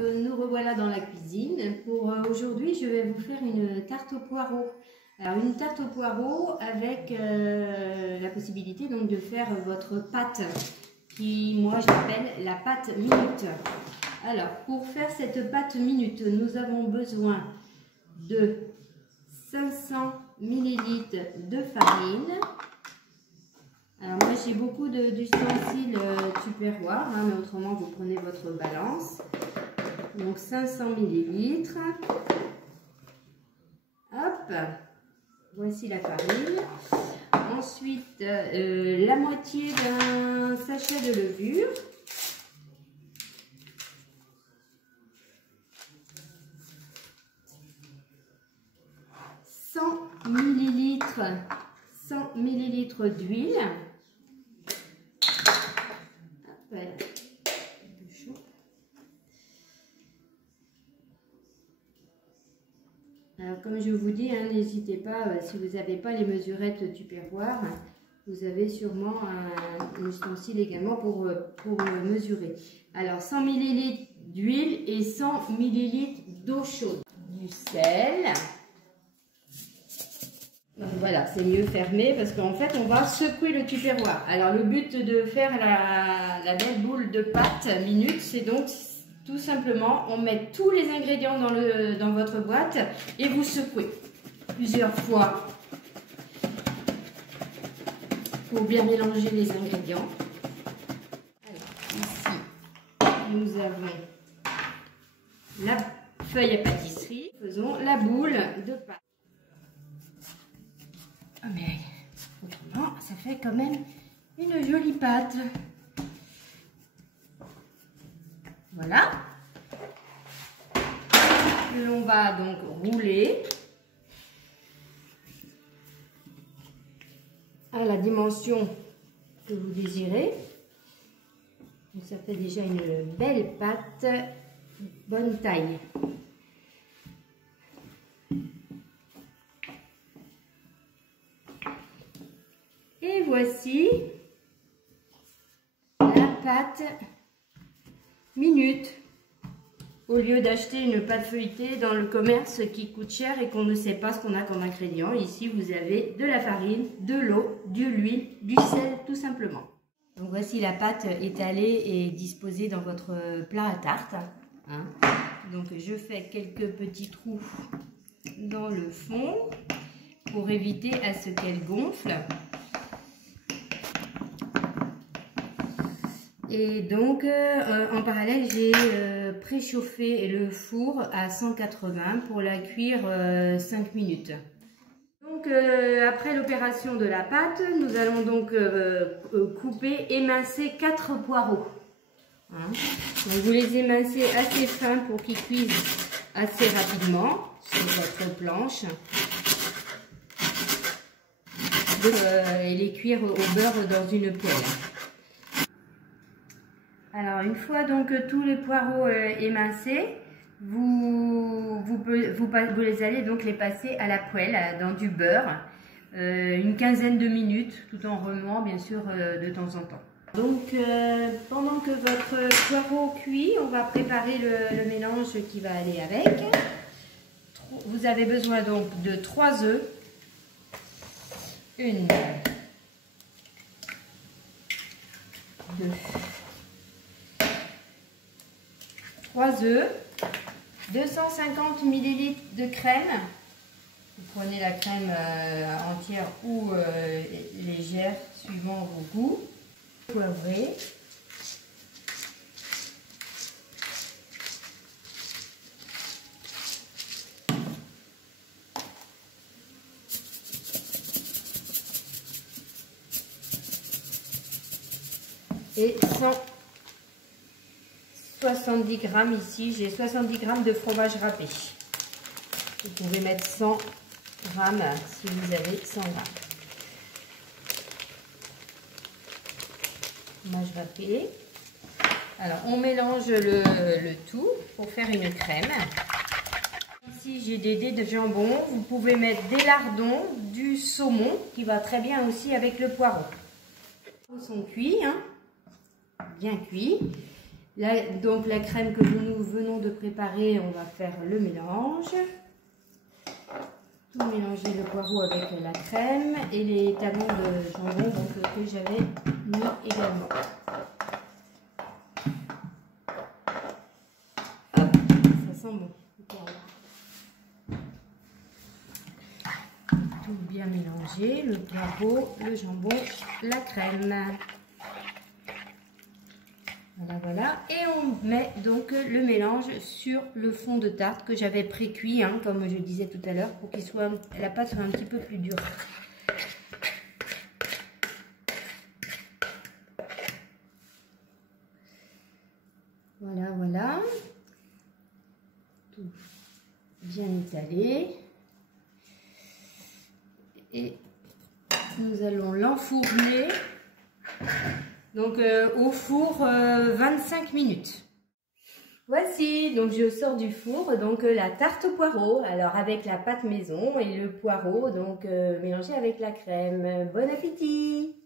Nous revoilà dans la cuisine. Pour aujourd'hui, je vais vous faire une tarte aux poireaux. Alors une tarte aux poireaux avec la possibilité donc de faire votre pâte qui, moi, j'appelle la pâte minute. Alors pour faire cette pâte minute, nous avons besoin de 500 ml de farine. Alors moi j'ai beaucoup d'ustensiles tupperware, hein, mais autrement vous prenez votre balance. Donc 500 ml. Hop, voici la farine. Ensuite, la moitié d'un sachet de levure. « 100 ml d'huile. Alors, comme je vous dis, hein, n'hésitez pas, si vous n'avez pas les mesurettes tupperware, vous avez sûrement un ustensile également pour mesurer. Alors, 100 ml d'huile et 100 ml d'eau chaude. Du sel. Donc voilà, c'est mieux fermé parce qu'en fait, on va secouer le tupperware. Alors, le but de faire la belle boule de pâte minute, c'est donc tout simplement, on met tous les ingrédients dans votre boîte et vous secouez plusieurs fois pour bien mélanger les ingrédients. Alors, ici, nous avons la feuille à pâtisserie. Faisons la boule de pâte. Mais autrement, ça fait quand même une jolie pâte. Voilà. L'on va donc rouler à la dimension que vous désirez. Donc ça fait déjà une belle pâte, bonne taille. Et voici la pâte minute. Au lieu d'acheter une pâte feuilletée dans le commerce qui coûte cher et qu'on ne sait pas ce qu'on a comme ingrédients, ici vous avez de la farine, de l'eau, de l'huile, du sel tout simplement. Donc voici la pâte étalée et disposée dans votre plat à tarte. Hein. Donc je fais quelques petits trous dans le fond pour éviter à ce qu'elle gonfle. Et donc, en parallèle, j'ai préchauffé le four à 180 pour la cuire 5 minutes. Donc, après l'opération de la pâte, nous allons donc couper, émincer 4 poireaux. Hein. Donc, vous les émincez assez fins pour qu'ils cuisent assez rapidement sur votre planche. Et les cuire au beurre dans une poêle. Alors, une fois donc tous les poireaux émincés, vous les allez donc les passer à la poêle dans du beurre, une quinzaine de minutes, tout en remuant bien sûr de temps en temps. Donc, pendant que votre poireau cuit, on va préparer le mélange qui va aller avec. Vous avez besoin donc de 3 œufs, 1, 2, 3 œufs, 250 ml de crème. Vous prenez la crème entière ou légère suivant vos goûts. Poivré. Et 170 grammes ici, j'ai 70 grammes de fromage râpé. Vous pouvez mettre 100 grammes si vous avez 100 grammes. Fromage râpé. Alors on mélange le tout pour faire une crème. Ici j'ai des dés de jambon. Vous pouvez mettre des lardons, du saumon qui va très bien aussi avec le poireau. Ils sont cuits, hein, bien cuits. Là, donc la crème que nous venons de préparer, on va faire le mélange. Tout mélanger le poireau avec la crème et les talons de jambon donc, que j'avais mis également. Hop, ça sent bon. Tout bien mélangé, le poireau, le jambon, la crème. Voilà, voilà. Et on met donc le mélange sur le fond de tarte que j'avais pré-cuit, hein, comme je disais tout à l'heure, pour qu'il soit, la pâte soit un petit peu plus dure. Voilà, voilà. Tout bien étalé. Et nous allons l'enfourner. Donc au four 25 minutes. Voici, donc je sors du four, donc la tarte au poireau, alors avec la pâte maison et le poireau, donc mélangé avec la crème. Bon appétit!